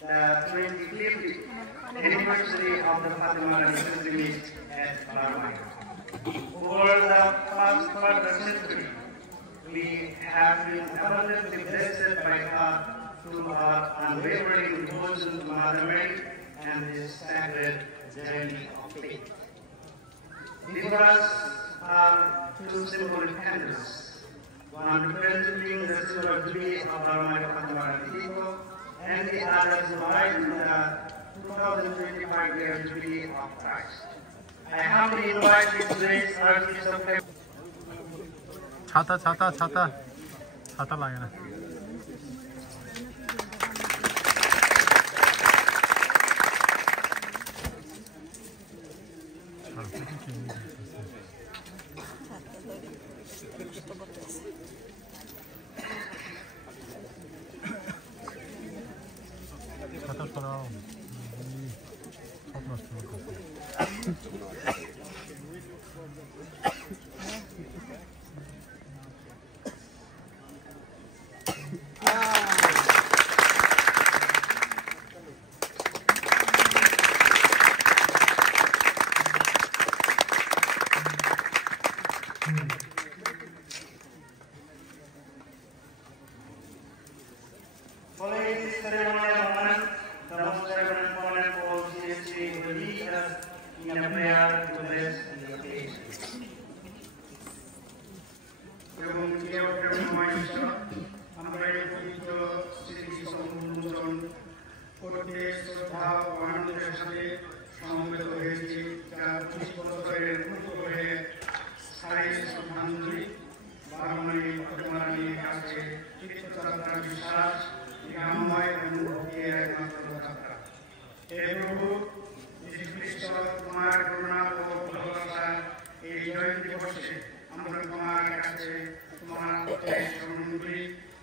the 25th anniversary of the Fatima pilgrimage at Baramaya. Over the past quarter century, we have been abundantly blessed by God through our unwavering devotion to Mother Mary and this sacred journey of faith. Before us are two symbolic candles, one representing the silver jubilee of Baramaya Fatima Tito, and the other symbolizing the 2025 year jubilee of Christ. I humbly invite you today's Archbishop of ছাতা লাগে না ছাতা সরাও সব নষ্ট করতেছে Following this ceremonial moment, the most reverend opponent of CSC will lead us in a prayer to bless the occasion. এবং কেউ আমরা এই পবিত্র স্মৃতি সম্মোচন করতে শ্রদ্ধা ও আনন্দের সাথে সমবেত হয়েছি, যা 25 বছরের উপরে স্থায়ী শ্রদ্ধাঞ্জলি বারমাই প্রতিমারানীর কাছে তীর্থযাত্রা বিশ্বাস নিরাময় এবং ভক্তির একমাত্র যাত্রা। হে প্রভু যীশু খ্রিস্ট, তোমার করুণা ও ভালোবাসা এই জয়ন্তী দিবসে আমরা তোমার কাছে তোমার আলোতে স্মরণ করি,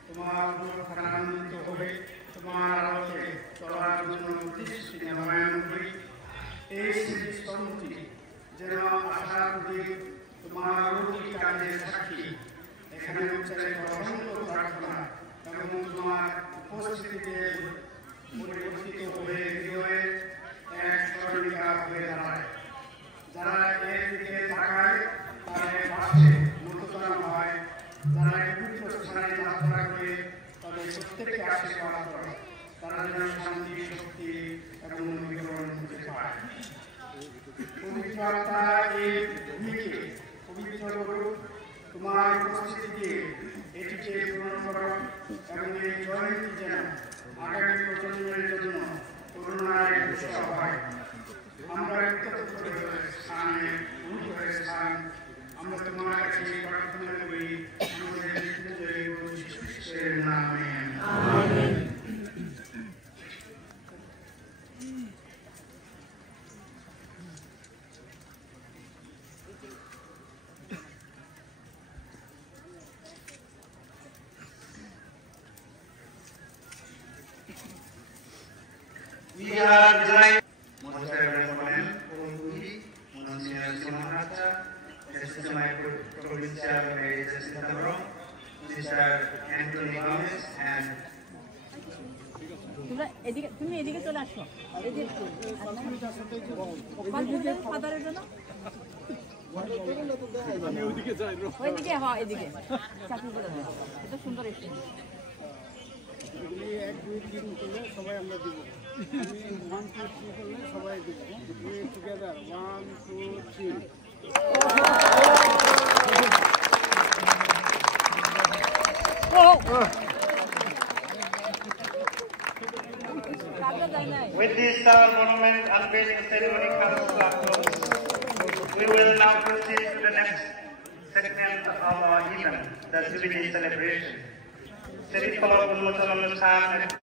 তোমার উপর আনন্দিত হয়ে তোমার আলোতে চলার জন্য প্রতিশ্রুতি নবায়ন করি। এই স্মৃতি যেন আশার প্রতীক, তোমার অলৌকিক কাজের সাক্ষী। এখানে উচ্চারিত অসংখ্য প্রার্থনা এবং তোমার উপস্থিতিতে পরিবর্তিত হয়ে হৃদয়ের এক স্মরণিকা হয়ে দাঁড়ায়। যারা এর দিকে তাকায় তাদের পাশে নতুন হয়, যারা এই পবিত্র স্থানে যাত্রা করে তাদের প্রত্যেককে আশীর্বাদ করে, তারা যেন শান্তি, শক্তি এবং নবীকরণ খুঁজে পায়। পবিত্র আত্মা এই ভূমিকে পবিত্র করুক, তোমার উপস্থিতিতে এটিকে পূরণ করো এবং এই জয়ন্তী যেন আগামী প্রজন্মের জন্য করুণার উৎসব হয়। আমরা স্থানে স্থান আমরা তোমার কাছে প্রার্থনা করি আমাদের যীশু খ্রিস্টের নামে। Amen. We are delighted, Most Reverend Colonel Pongui, Monsignor Simon Hatta, Testimony Provincial Emeritus Sintambro, Mr. Anthony Gomez, and তুমি এদিকে চলে আসো, ওইদিকে হ্যাঁ এদিকে এটা সুন্দর একটু এক দুই তিন করলে সবাই আমরা দিব, আমি 1 2 3 করলে সবাই দিব, টুগেদার 1 2 3। with this monument unveiling ceremony comes to a close, we will now proceed to the next segment of our event, the Jubilee celebration. Ceremonial অনুষ্ঠান